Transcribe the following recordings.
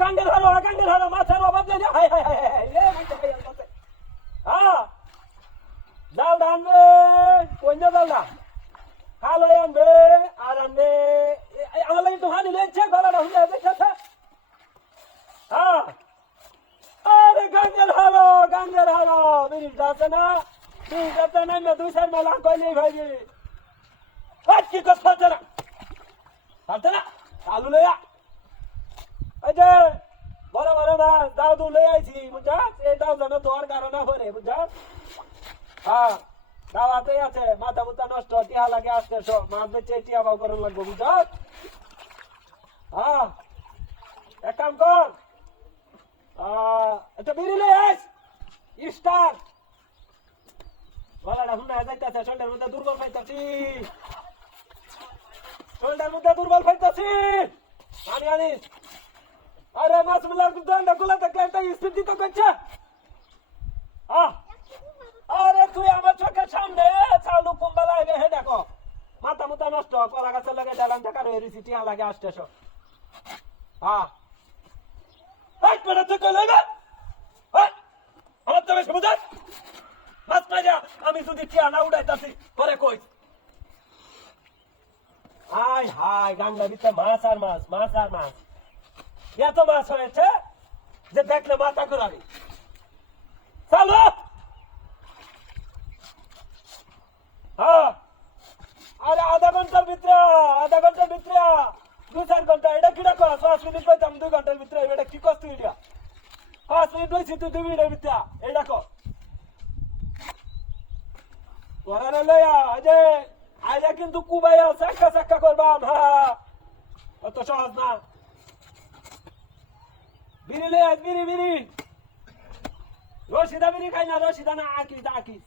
গাঙ্গের হারো মাথার অভাব নেই হাই হাই হাই হাই রে হ্যাঁ জাল আনবে কইনা জাল না কালো আনবে আর আনবে আমার লাগে তো হানি লেছে গলাটা হুলে দেখেছে হ্যাঁ আরে গাঙ্গের হারো বিরিশ যাচ্ছে না বিরিশ যাচ্ছে না আমি 2-4 মেলা কইলেই ভাই আজ কি কথা পারছে না চালু লইয়া এই যে বড় বড় মাছ দাও দু লই আইছি বুঝাস এই দাও যেন তোর কারণে হরে বুঝাস হ্যাঁ দাওয়াতেই আছে মাথা মুথা নষ্ট টিহা লাগে আসতে সব মাছ বেচে টিহা বাউ করুন লাগবো বুঝাস হ্যাঁ এক কাম কর একটা বিড়ি লই আইস স্টার গলাটা শুনে যাইতেছে শোল্ডার মধ্যে দুর্বল পাইতাছি আনিস আরে মাছ মিলার দন্ডা গুলা থাকলে একটা স্পিড দিতে করছে আরে তুই আমার চোখের সামনে চালু কুম্বালা এলে হে দেখো মাথা মুথা নষ্ট কলা গাছের লাগে ডালান ঢাকা রয়ে রিসি টিয়া লাগে আসতে এক মিনিট তুই কই লইবে আমার তো বেশি বুঝাস মাছ মাইরা আমি যদি টিয়া না উড়াইতাছি পরে কই হাই হাই গাঙ্গা দিতে মাছ আর মাছ এত মাছ হয়েছে যে দেখলে মাথা ঘুরাবি চালু হ্যাঁ আরে আধা ঘন্টার ভিতরে 2-4 ঘন্টা এটা কি রাখো 5 মিনিট কইতাম 2 ঘন্টার ভিতরে এটা কি কষ্ট এটা 5 মিনিট হয়েছে তুই 2 মিনিটের ভিতরে এই দেখো ওরা লইয়া যে আইলে কিন্তু কুবাইয়া চাক্কা করবাম হ্যাঁ অত সহজ না বিড়ি লে বিড়ি রশিদা বিড়ি খাই না রশিদা না আকিস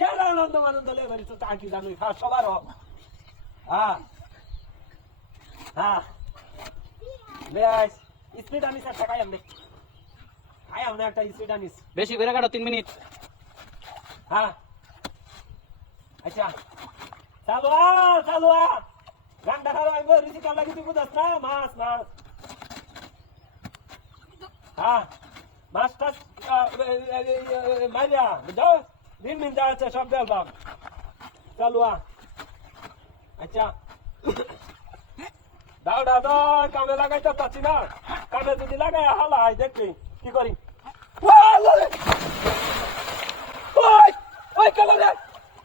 কেন আনন্দ লে বাড়ি তো আকি জানুই সবার হ্যাঁ লে আইস স্পিড আনিস একটা খাই আমরা একটা স্পিড আনিস বেশি করে কাটো 3 মিনিট হ্যাঁ আচ্ছা চালু গান্ডা খাওয়া আইব রিসি কাল লাগি তুই বুঝাস না মাছ হ্যাঁ মাছটা মারিয়া বুঝাও দিন যাচ্ছে সব দেখলাম চালু আচ্ছা দাও কামে লাগাইতে পারছি না কামে যদি লাগাই হালাই দেখবি কি করি ওই কালারে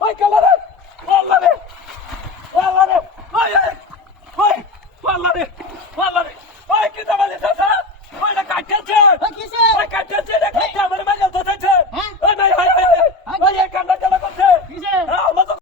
ওই